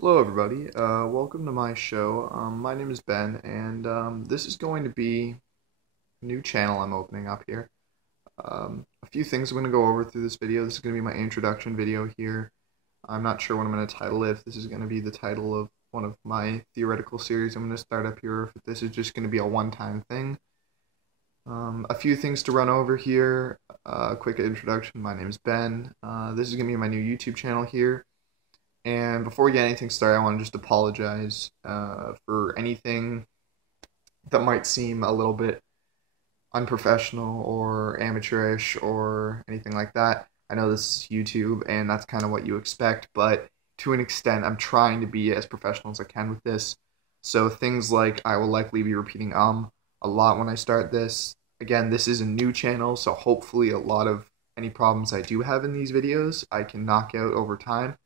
Hello, everybody. Welcome to my show. My name is Ben, and this is going to be a new channel I'm opening up here. A few things I'm going to go over through this video. This is going to be my introduction video here. I'm not sure what I'm going to title it, if this is going to be the title of one of my theoretical series I'm going to start up here, or if this is just going to be a one-time thing. A few things to run over here. Quick introduction. My name is Ben. This is going to be my new YouTube channel here. And before we get anything started, I want to just apologize for anything that might seem a little bit unprofessional or amateurish or anything like that. I know this is YouTube and that's kind of what you expect, but to an extent, I'm trying to be as professional as I can with this. So things like I will likely be repeating a lot when I start this. Again, this is a new channel, so hopefully a lot of any problems I do have in these videos I can knock out over time.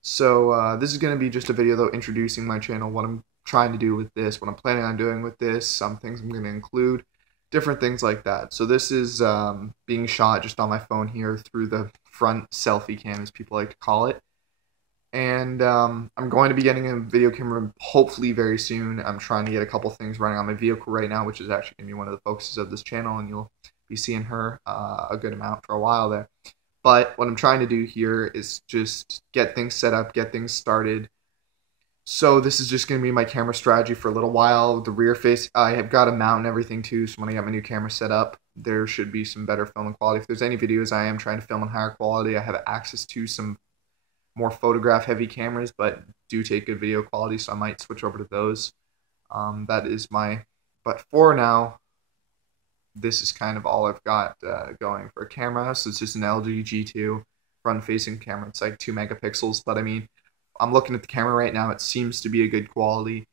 So this is going to be just a video though introducing my channel, what I'm trying to do with this, what I'm planning on doing with this, some things I'm going to include, different things like that. So this is being shot just on my phone here through the front selfie cam, as people like to call it. And I'm going to be getting a video camera hopefully very soon. I'm trying to get a couple things running on my vehicle right now, which is actually going to be one of the focuses of this channel, and you'll be seeing her a good amount for a while there. But what I'm trying to do here is just get things set up, get things started. So this is just going to be my camera strategy for a little while. The rear face, I have got a mount and everything too, so when I get my new camera set up, there should be some better filming quality. If there's any videos I am trying to film in higher quality, I have access to some more photograph heavy cameras, but do take good video quality, so I might switch over to those. That is my, but for now, this is kind of all I've got going for a camera. So it's just an LG G2 front-facing camera. It's like 2 megapixels, but I mean, I'm looking at the camera right now. It seems to be a good quality.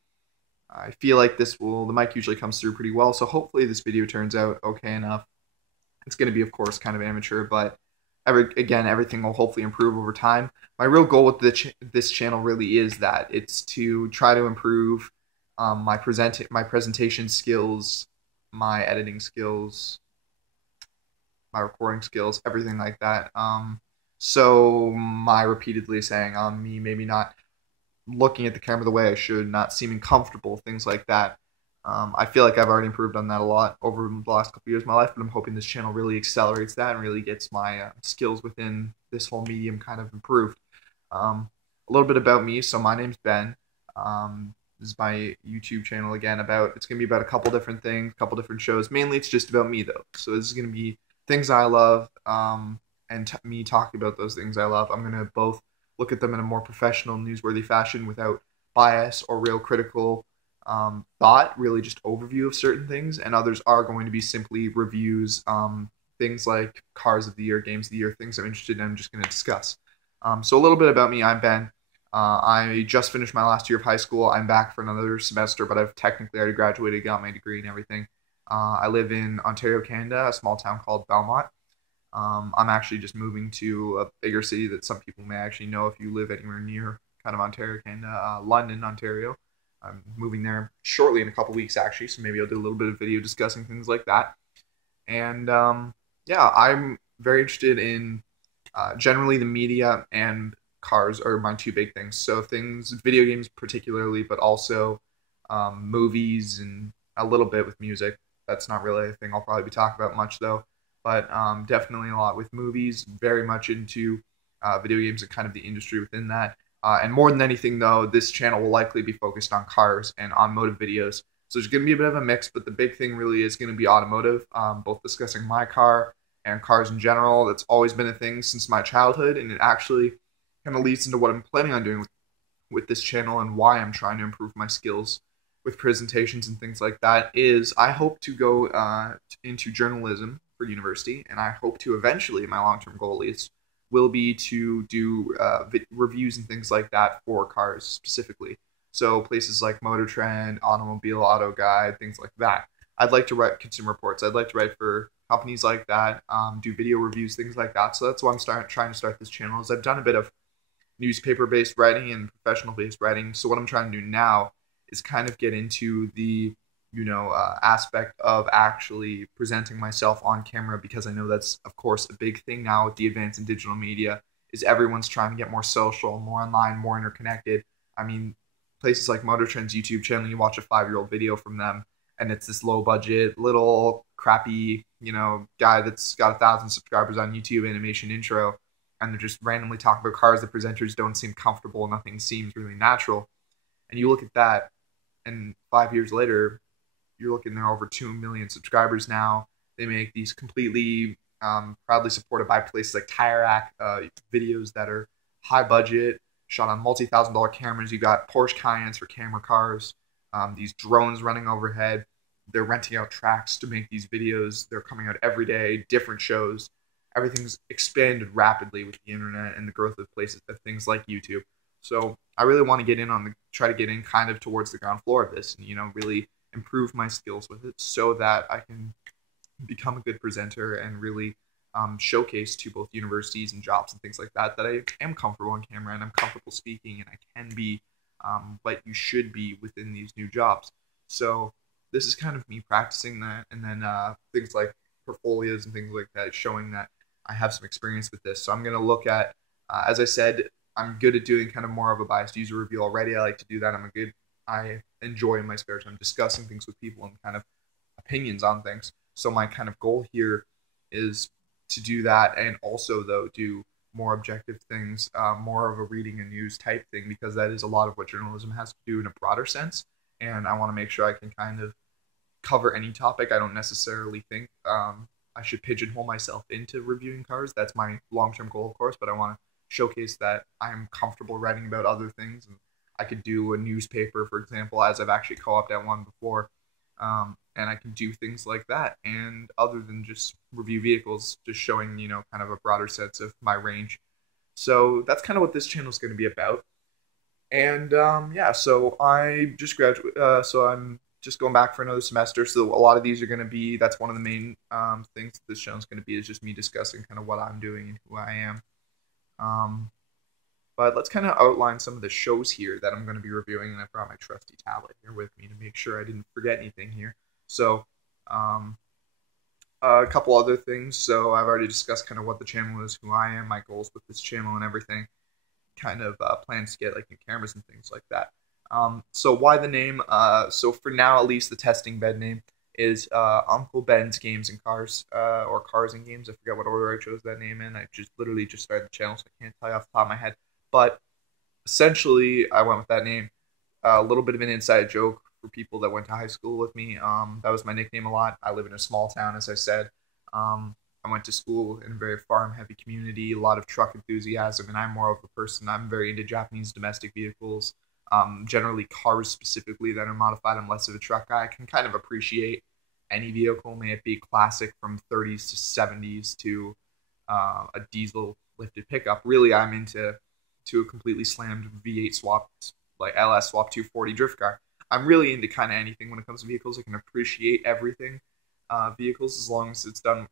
I feel like the mic usually comes through pretty well, so hopefully this video turns out okay enough. It's going to be, of course, kind of amateur, but again, everything will hopefully improve over time. My real goal with this channel really is that it's to try to improve my presentation skills, my editing skills, my recording skills, everything like that. So my repeatedly saying on me maybe not looking at the camera the way I should, not seeming comfortable, things like that. I feel like I've already improved on that a lot over the last couple of years of my life, but I'm hoping this channel really accelerates that and really gets my skills within this whole medium kind of improved. A little bit about me. So my name's Ben. This is my YouTube channel again. It's gonna be about a couple different things, a couple different shows. Mainly, it's just about me though. So this is gonna be things I love, and me talking about those things I love. I'm gonna both look at them in a more professional, newsworthy fashion without bias or real critical thought, really just overview of certain things, and others are going to be simply reviews, things like cars of the year, games of the year, things I'm interested in, I'm just going to discuss. So a little bit about me, I'm Ben. I just finished my last year of high school. I'm back for another semester, but I've technically already graduated, got my degree and everything. I live in Ontario, Canada, a small town called Belmont. I'm actually just moving to a bigger city that some people may actually know if you live anywhere near kind of Ontario, Canada, London, Ontario. I'm moving there shortly in a couple weeks, actually, so maybe I'll do a little bit of video discussing things like that. And yeah, I'm very interested in generally the media and cars are my two big things. So things, video games particularly, but also movies and a little bit with music. That's not really a thing I'll probably be talking about much though, but definitely a lot with movies. Very much into video games and kind of the industry within that. And more than anything, though, this channel will likely be focused on cars and automotive videos. So there's going to be a bit of a mix, but the big thing really is going to be automotive, both discussing my car and cars in general. That's always been a thing since my childhood, and it actually kind of leads into what I'm planning on doing with this channel and why I'm trying to improve my skills with presentations and things like that. Is I hope to go into journalism for university, and I hope to eventually, my long-term goal is will be to do reviews and things like that for cars specifically. So places like Motor Trend, Automobile Auto Guide, things like that. I'd like to write consumer reports. I'd like to write for companies like that, do video reviews, things like that. So that's why trying to start this channel. Is I've done a bit of newspaper-based writing and professional-based writing. So what I'm trying to do now is kind of get into the aspect of actually presenting myself on camera, because I know that's of course a big thing now with the advance in digital media, is everyone's trying to get more social, more online, more interconnected. I mean, places like Motor Trend's YouTube channel, you watch a 5-year-old video from them, and it's this low budget, little crappy, guy that's got 1,000 subscribers on YouTube animation intro, and they're just randomly talking about cars. The presenters don't seem comfortable. Nothing seems really natural. And you look at that, and 5 years later, you're looking, they're over 2 million subscribers now. They make these completely proudly supported by places like Tire Rack videos that are high budget, shot on multi-$1,000 cameras. You got Porsche Cayennes for camera cars, these drones running overhead. They're renting out tracks to make these videos. They're coming out every day, different shows. Everything's expanded rapidly with the internet and the growth of places of things like YouTube. So I really want to get in try to get in kind of towards the ground floor of this, and really improve my skills with it so that I can become a good presenter and really showcase to both universities and jobs and things like that I am comfortable on camera and I'm comfortable speaking and I can be what you should be within these new jobs. So this is kind of me practicing that, and then things like portfolios and things like that showing that I have some experience with this. So I'm going to look at, as I said, I'm good at doing kind of more of a biased user review already. I like to do that. I enjoy in my spare time discussing things with people and kind of opinions on things. So my kind of goal here is to do that, and also though do more objective things, more of a reading and news type thing, because that is a lot of what journalism has to do in a broader sense. And I want to make sure I can kind of cover any topic. I don't necessarily think I should pigeonhole myself into reviewing cars. That's my long-term goal, of course, but I want to showcase that I'm comfortable writing about other things. And I could do a newspaper, for example, as I've actually co-opted at one before. And I can do things like that. And other than just review vehicles, just showing, kind of a broader sense of my range. So that's kind of what this channel is going to be about. And yeah, so I just graduated, so I'm just going back for another semester. So a lot of these are going to be, that's one of the main things that this channel is going to be, is just me discussing kind of what I'm doing and who I am. But let's kind of outline some of the shows here that I'm going to be reviewing, and I brought my trusty tablet here with me to make sure I didn't forget anything here. So, a couple other things. So I've already discussed kind of what the channel is, who I am, my goals with this channel and everything, kind of plans to get like new cameras and things like that. So why the name? So for now, at least, the testing bed name is Uncle Ben's Games and Cars, or Cars and Games. I forget what order I chose that name in. I literally just started the channel, so I can't tell you off the top of my head. But essentially, I went with that name. A little bit of an inside joke for people that went to high school with me. That was my nickname a lot. I live in a small town, as I said. I went to school in a very farm-heavy community, a lot of truck enthusiasm, and I'm more of a person. I'm very into Japanese domestic vehicles, generally cars specifically that are modified. I'm less of a truck guy. I can kind of appreciate any vehicle, may it be classic from 30s to 70s to a diesel lifted pickup. Really, I'm into a completely slammed V8 swap, like LS swap 240 drift car. I'm really into kind of anything when it comes to vehicles. I can appreciate everything. Vehicles, as long as it's done,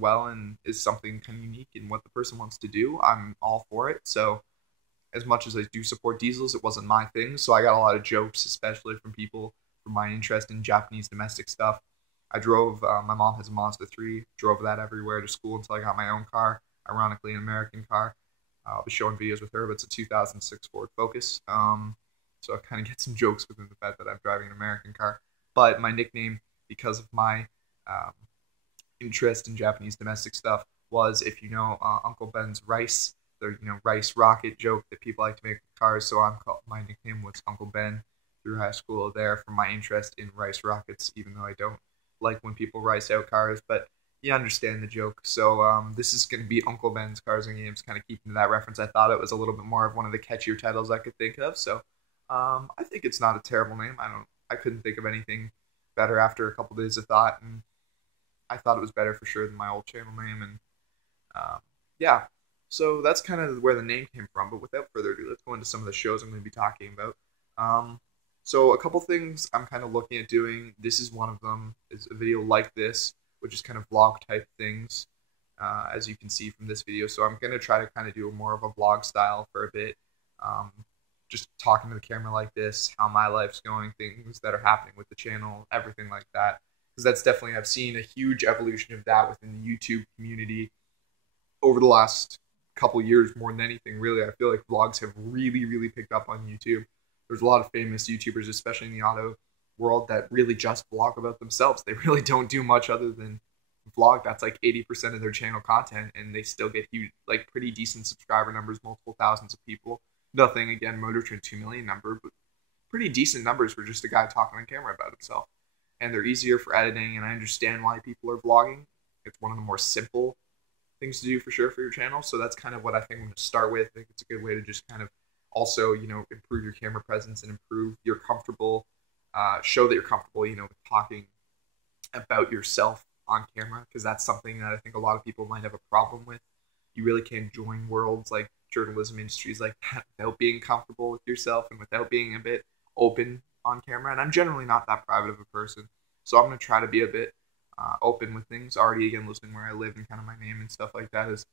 well, and is something kind of unique in what the person wants to do, I'm all for it. So as much as I do support diesels, it wasn't my thing. So I got a lot of jokes, especially from people for my interest in Japanese domestic stuff. I drove, my mom has a Mazda 3, drove that everywhere to school until I got my own car, ironically an American car. I'll be showing videos with her, but it's a 2006 Ford Focus. So I kind of get some jokes within the fact that I'm driving an American car. But my nickname, because of my interest in Japanese domestic stuff, was, if you know Uncle Ben's rice, the rice rocket joke that people like to make with cars. So my nickname was Uncle Ben through high school there for my interest in rice rockets, even though I don't like when people rice out cars, but you understand the joke. So this is going to be Uncle Ben's Cars and Games, kind of keeping to that reference. I thought it was a little bit more of one of the catchier titles I could think of. So I think it's not a terrible name. I couldn't think of anything better after a couple days of thought, and I thought it was better for sure than my old channel name. And yeah, so that's kind of where the name came from. But without further ado, let's go into some of the shows I'm going to be talking about. So a couple things I'm kind of looking at doing. This is one of them. Is a video like this, which is kind of vlog type things, as you can see from this video. So I'm going to try to kind of do more of a vlog style for a bit, just talking to the camera like this, how my life's going, things that are happening with the channel, everything like that. Because that's definitely, I've seen a huge evolution of that within the YouTube community over the last couple years more than anything, really. I feel like vlogs have really picked up on YouTube. There's a lot of famous YouTubers, especially in the auto world, that really just vlog about themselves. They really don't do much other than vlog. That's like 80% of their channel content, and they still get huge, like pretty decent subscriber numbers, multiple thousands of people. Nothing, again, Motor Trend 2 million number, but pretty decent numbers for just a guy talking on camera about himself. And they're easier for editing, and I understand why people are vlogging. It's one of the more simple things to do for sure for your channel. So that's kind of what I think I'm going to start with. I think it's a good way to just kind of also, improve your camera presence and improve your comfortable, show that you're comfortable, with talking about yourself on camera, because that's something that I think a lot of people might have a problem with. You really can't join worlds like journalism industries like that without being comfortable with yourself and without being a bit open on camera. And I'm generally not that private of a person, so I'm going to try to be a bit open with things. Already, again, listing where I live and kind of my name and stuff like that is,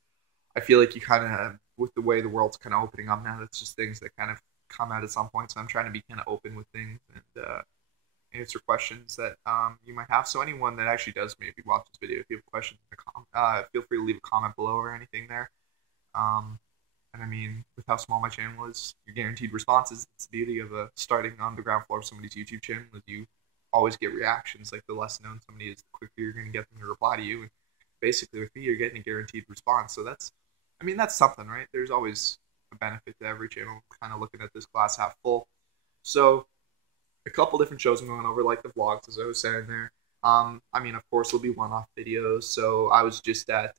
I feel like you kind of, with the way the world's kind of opening up now, that's just things that kind of come out at some point. So I'm trying to be kind of open with things and answer questions that you might have. So anyone that actually does maybe watch this video, if you have questions in the feel free to leave a comment below or anything there. And I mean, with how small my channel is, you're guaranteed responses. It's the beauty of starting on the ground floor of somebody's YouTube channel, is you always get reactions. Like, the less known somebody is, the quicker you're going to get them to reply to you. And basically with me, you're getting a guaranteed response. So that's something, right? There's always a benefit to every channel, kind of looking at this glass half full. So a couple different shows I'm going over, like the vlogs, as I was saying there. I mean, of course, there'll be one-off videos. So I was just at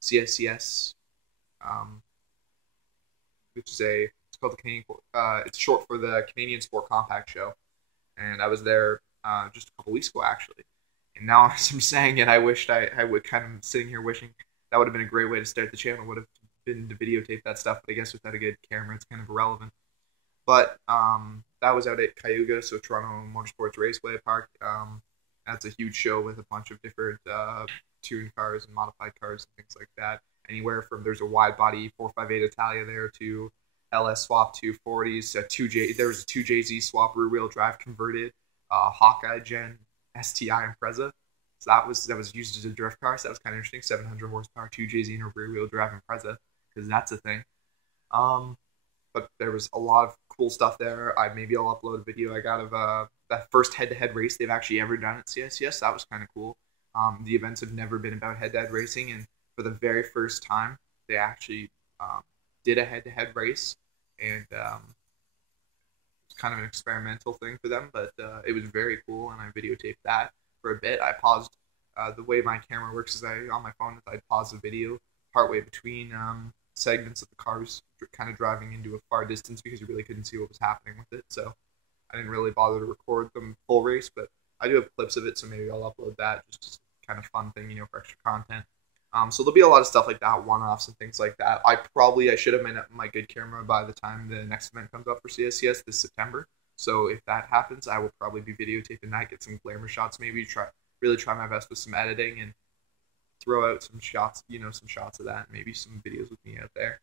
CSCS, which is it's called the Canadian, it's short for the Canadian Sport Compact Show. And I was there just a couple weeks ago, actually. And now, as I'm saying it, I wished I would kind of sitting here wishing that would have been a great way to start the channel, would have been to videotape that stuff. But I guess without a good camera, it's kind of irrelevant. But that was out at Cayuga, so Toronto Motorsports Raceway Park. That's a huge show with a bunch of different tuned cars and modified cars and things like that. Anywhere from, there's a wide body 458 Italia there to LS swap 240s, there was a 2JZ swap rear wheel drive converted, Hawkeye Gen STI Impreza. So that was used as a drift car. So that was kind of interesting. 700 horsepower 2JZ and a rear wheel drive Impreza, because that's a thing. But there was a lot of cool stuff there. Maybe I'll upload a video I got of that first head-to-head race they've actually ever done at CSCS. That was kind of cool. The events have never been about head-to-head racing, and for the very first time, they actually did a head-to-head race, and it's kind of an experimental thing for them, but it was very cool, and I videotaped that for a bit. I paused. The way my camera works is on my phone, I'd pause the video partway between segments of the cars kind of driving into a far distance, because you really couldn't see what was happening with it. So I didn't really bother to record the full race, but I do have clips of it, so maybe I'll upload that, just kind of fun thing, for extra content. So there'll be a lot of stuff like that, one-offs and things like that. I should have my good camera by the time the next event comes up for CSCS this September. So if that happens, I will probably be videotaping that, get some glamour shots, maybe really try my best with some editing and throw out some shots, some shots of that, maybe some videos with me out there.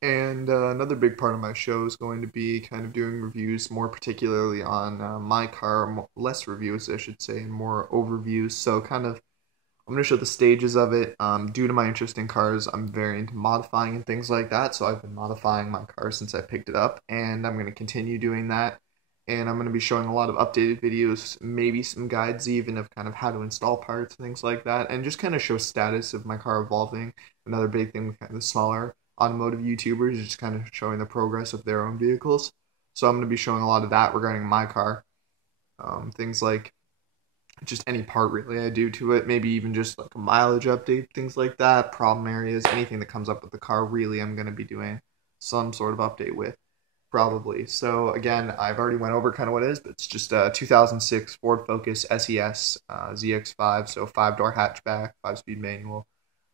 And another big part of my show is going to be kind of doing reviews, more particularly on my car, less reviews, I should say, and more overviews. So kind of, I'm going to show the stages of it. Due to my interest in cars, I'm very into modifying and things like that. So I've been modifying my car since I picked it up, and I'm going to continue doing that. And I'm going to be showing a lot of updated videos, maybe some guides even of kind of how to install parts, things like that, and just kind of show status of my car evolving. Another big thing with kind of the smaller automotive YouTubers is just kind of showing the progress of their own vehicles. So I'm going to be showing a lot of that regarding my car. Things like just any part really I do to it, maybe even just like a mileage update, things like that, problem areas, anything that comes up with the car, really I'm going to be doing some sort of update with. Probably. So again, I've already went over kind of what it is, but it's just a 2006 Ford Focus SES ZX5, so 5-door hatchback, 5-speed manual.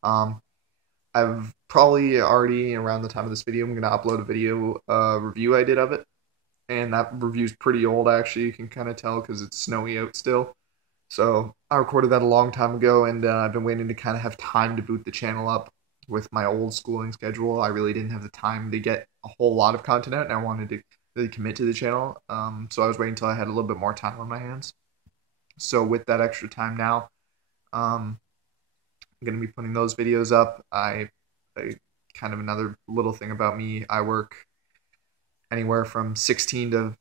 I've probably already, around the time of this video, I'm going to upload a video review I did of it, and that review's pretty old actually, you can kind of tell because it's snowy out still. So I recorded that a long time ago, and I've been waiting to kind of have time to boot the channel up. With my old schooling schedule, I really didn't have the time to get a whole lot of content out, and I wanted to really commit to the channel. So I was waiting until I had a little bit more time on my hands. So with that extra time now, I'm going to be putting those videos up. I kind of another little thing about me, I work anywhere from 16 to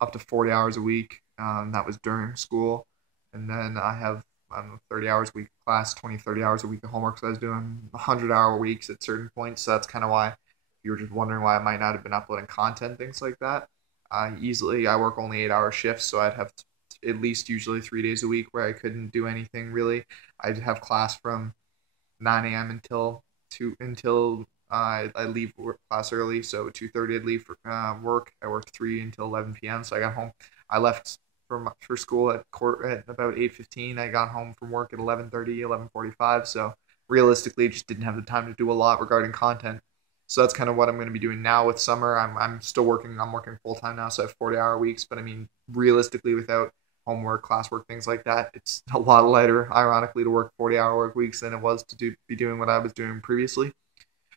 up to 40 hours a week. That was during school. And then I have, I don't know, 30 hours a week of class, 20, 30 hours a week of homework. So I was doing 100-hour weeks at certain points. So that's kind of why you were just wondering why I might not have been uploading content, things like that. I work only 8-hour shifts, so I'd have at least usually 3 days a week where I couldn't do anything really. I'd have class from 9 a.m. until I leave work class early, so 2:30 I'd leave for work. I worked 3 until 11 p.m. So I got home. I left for school at about 8:15. I got home from work at 11:30, 11:45. So realistically, just didn't have the time to do a lot regarding content. So that's kind of what I'm going to be doing now with summer. I'm still working. I'm working full time now, so I have 40-hour weeks. But I mean, realistically, without homework, classwork, things like that, it's a lot lighter, ironically, to work 40-hour work weeks than it was to be doing what I was doing previously.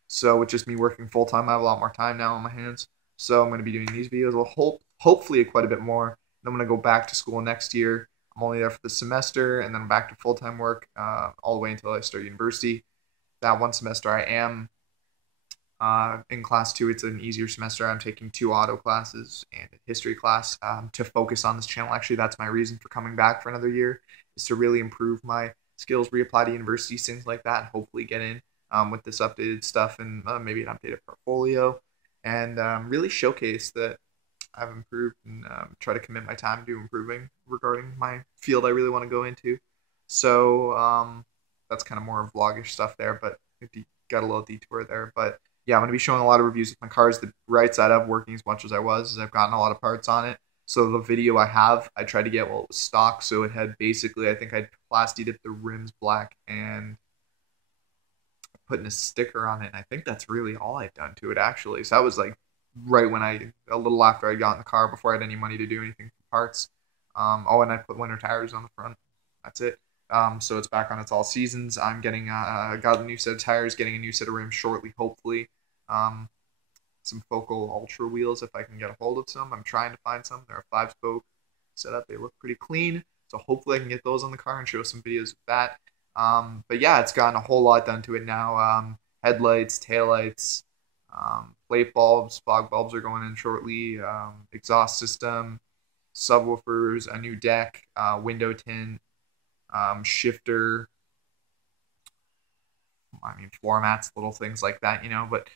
So with just me working full time, I have a lot more time now on my hands. So I'm going to be doing these videos, hopefully quite a bit more. And I'm going to go back to school next year. I'm only there for the semester, and then back to full time work all the way until I start university. That one semester I am in class 2. It's an easier semester. I'm taking 2 auto classes and a history class to focus on this channel. Actually, that's my reason for coming back for another year, is to really improve my skills, reapply to universities, things like that, and hopefully get in with this updated stuff and maybe an updated portfolio, and really showcase that I've improved and try to commit my time to improving regarding my field I really want to go into. So that's kind of more vlogish stuff there, but it got a little detour there. But yeah, I'm going to be showing a lot of reviews of my cars. The right side up working as much as I was, as I've gotten a lot of parts on it. So the video I tried to get, well, it was stock, so it had basically, I think I'd plastied it the rims black and putting a sticker on it, and I think that's really all I've done to it, actually. So that was like right when a little after I got in the car, before I had any money to do anything for parts. And I put winter tires on the front. That's it. So it's back on its all seasons. I'm getting got a new set of tires, getting a new set of rims shortly, hopefully. Some Focal Ultra wheels if I can get a hold of some. I'm trying to find some. They're a 5-spoke setup. They look pretty clean, so hopefully I can get those on the car and show some videos of that. But yeah, it's gotten a whole lot done to it now. Headlights, taillights, plate bulbs, fog bulbs are going in shortly, exhaust system, subwoofers, a new deck, window tint, shifter, floor mats, little things like that, but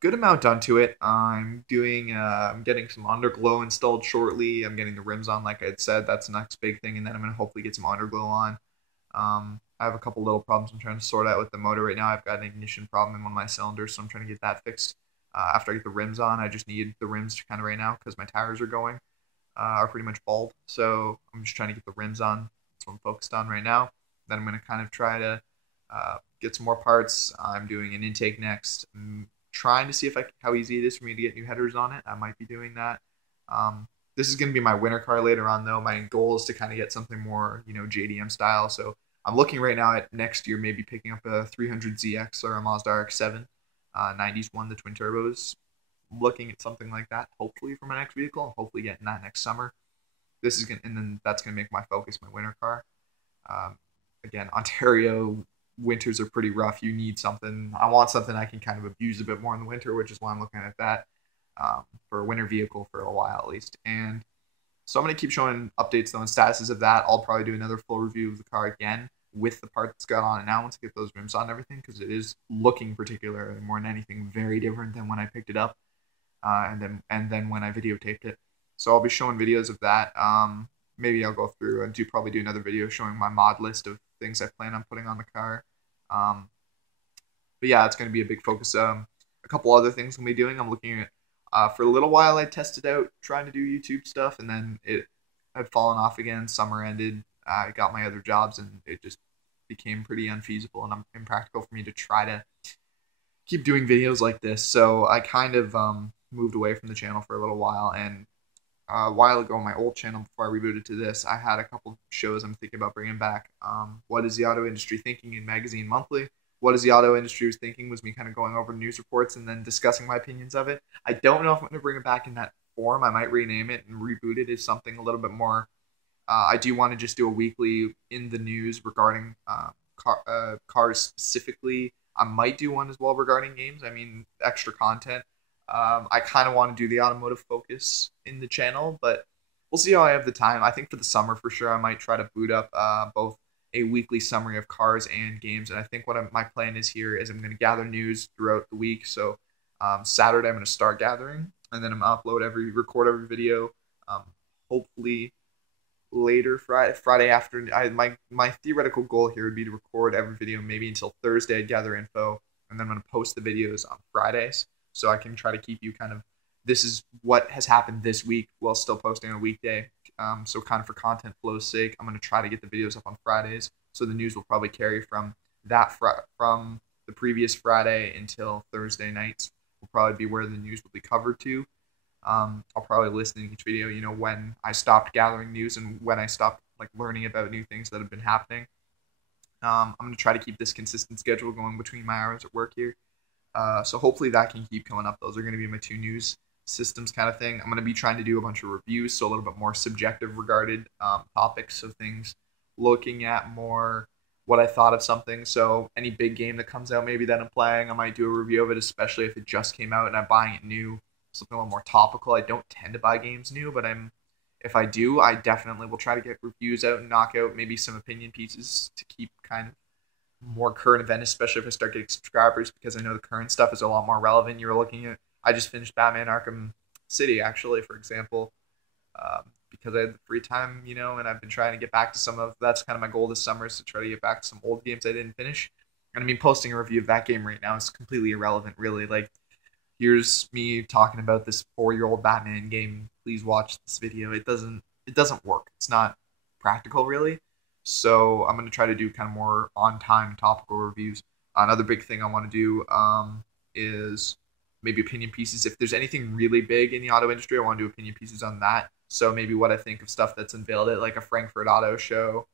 good amount done to it. I'm getting some underglow installed shortly. I'm getting the rims on, like I had said. That's the next big thing, and then I'm going to hopefully get some underglow on. I have a couple little problems I'm trying to sort out with the motor right now. I've got an ignition problem in one of my cylinders, so I'm trying to get that fixed. After I get the rims on, I just need the rims to kind of right now because my tires are pretty much bald. So I'm just trying to get the rims on. That's what I'm focused on right now. Then I'm going to kind of try to get some more parts. I'm doing an intake next. I'm trying to see how easy it is for me to get new headers on it. I might be doing that. This is going to be my winter car later on, though. My goal is to kind of get something more, JDM style. So I'm looking right now at next year maybe picking up a 300ZX or a Mazda RX-7, 90s one, the twin turbos. Looking at something like that, hopefully for my next vehicle, and hopefully getting that next summer. And then that's gonna make my focus my winter car. Again, Ontario winters are pretty rough. You need something. I want something I can kind of abuse a bit more in the winter, which is why I'm looking at that for a winter vehicle for a while at least. And so I'm going to keep showing updates though and statuses of that. I'll probably do another full review of the car again with the part that's got on it now once I get those rims on and everything, because it is looking particularly more than anything very different than when I picked it up and then when I videotaped it. So I'll be showing videos of that. Maybe I'll go through and probably do another video showing my mod list of things I plan on putting on the car. But yeah, it's going to be a big focus. A couple other things I'm going to be doing. I'm looking at for a little while, I tested out trying to do YouTube stuff, and then it had fallen off again. Summer ended. I got my other jobs, and it just became pretty unfeasible and impractical for me to try to keep doing videos like this. So I kind of moved away from the channel for a little while, and a while ago on my old channel, before I rebooted to this, I had a couple shows I'm thinking about bringing back. What is the auto industry thinking in Magazine Monthly? What is the auto industry was thinking was me kind of going over news reports and then discussing my opinions of it. I don't know if I'm going to bring it back in that form. I might rename it and reboot it as something a little bit more. I do want to just do a weekly in the news regarding cars specifically. I might do one as well regarding games. I mean, extra content. I kind of want to do the automotive focus in the channel, but we'll see how I have the time. I think for the summer, for sure, I might try to boot up both a weekly summary of cars and games. And I think my plan is here is I'm going to gather news throughout the week. So Saturday, I'm going to start gathering, and then I'm going to record every video. Hopefully later Friday afternoon. My theoretical goal here would be to record every video maybe until Thursday. I'd gather info, and then I'm going to post the videos on Fridays, so I can try to keep you kind of, this is what has happened this week while still posting on a weekday. So kind of for content flow's sake, I'm going to try to get the videos up on Fridays, so the news will probably carry from from the previous Friday until Thursday nights will probably be where the news will be covered to. I'll probably listen in each video, when I stopped gathering news and when I stopped learning about new things that have been happening. I'm going to try to keep this consistent schedule going between my hours at work here. So hopefully that can keep coming up. Those are going to be my two news systems kind of thing. I'm going to be trying to do a bunch of reviews, so a little bit more subjective regarded topics of things, looking at more what I thought of something. So any big game that comes out maybe that I'm playing, I might do a review of it, especially if it just came out and I'm buying it new. Something a little more topical. I don't tend to buy games new, but if I do, I definitely will try to get reviews out and knock out maybe some opinion pieces to keep kind of more current event, especially if I start getting subscribers, because I know the current stuff is a lot more relevant. You're looking at, I just finished Batman Arkham City, actually, for example, because I had the free time, and I've been trying to get back to that's kind of my goal this summer, is to try to get back to some old games I didn't finish. And I mean, posting a review of that game right now is completely irrelevant, really. Here's me talking about this 4-year-old Batman game. Please watch this video. It doesn't work. It's not practical, really. So I'm going to try to do kind of more on-time topical reviews. Another big thing I want to do is maybe opinion pieces. If there's anything really big in the auto industry, I want to do opinion pieces on that. So maybe what I think of stuff that's unveiled at a Frankfurt Auto Show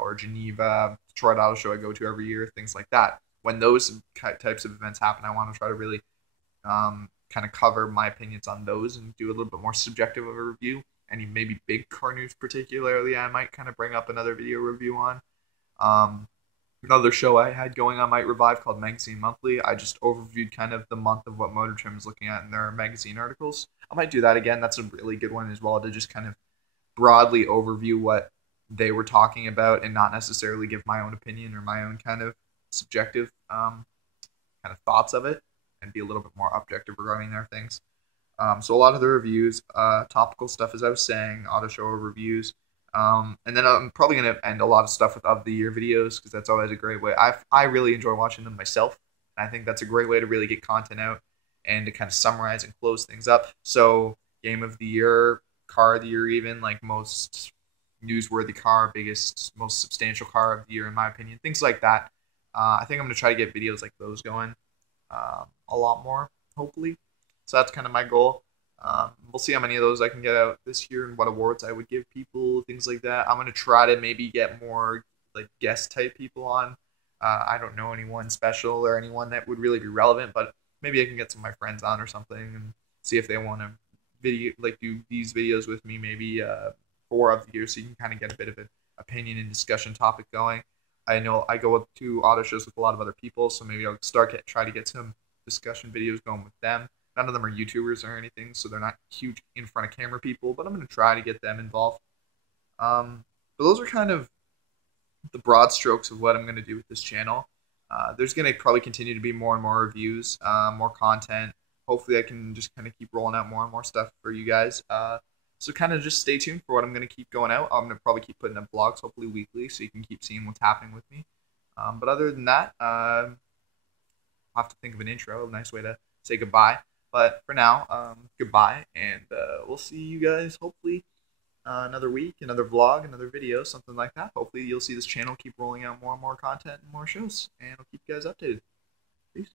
or Geneva, Detroit Auto Show I go to every year, things like that. When those types of events happen, I want to try to really kind of cover my opinions on those and do a little bit more subjective of a review. Any maybe big car news particularly, I might kind of bring up another video review on. Another show I had going on might revive called Magazine Monthly. I just overviewed kind of the month of what Motor Trend is looking at in their magazine articles. I might do that again. That's a really good one as well, to just kind of broadly overview what they were talking about and not necessarily give my own opinion or my own kind of subjective kind of thoughts of it, and be a little bit more objective regarding their things. So a lot of the reviews, topical stuff, as I was saying, auto show reviews, and then I'm probably going to end a lot of stuff with of the year videos, because that's always a great way. I really enjoy watching them myself, and I think that's a great way to really get content out and to kind of summarize and close things up. So game of the year, car of the year, even most newsworthy car, biggest, most substantial car of the year in my opinion, things like that. I think I'm going to try to get videos like those going a lot more, hopefully. So that's kind of my goal. We'll see how many of those I can get out this year and what awards I would give people, things like that. I'm going to try to maybe get more guest type people on. I don't know anyone special or anyone that would really be relevant, but maybe I can get some of my friends on or something and see if they want to do these videos with me, maybe 4 of the year, so you can kind of get a bit of an opinion and discussion topic going. I know I go to auto shows with a lot of other people, so maybe I'll try to get some discussion videos going with them. None of them are YouTubers or anything, so they're not huge in front of camera people, but I'm going to try to get them involved. But those are kind of the broad strokes of what I'm going to do with this channel. There's going to probably continue to be more and more reviews, more content. Hopefully I can just kind of keep rolling out more and more stuff for you guys. So kind of just stay tuned for what I'm going to keep going out. I'm going to probably keep putting up vlogs, hopefully weekly, so you can keep seeing what's happening with me. But other than that, I'll have to think of an intro, a nice way to say goodbye. But for now, goodbye, and we'll see you guys hopefully another week, another vlog, another video, something like that. Hopefully you'll see this channel keep rolling out more and more content and more shows, and I'll keep you guys updated.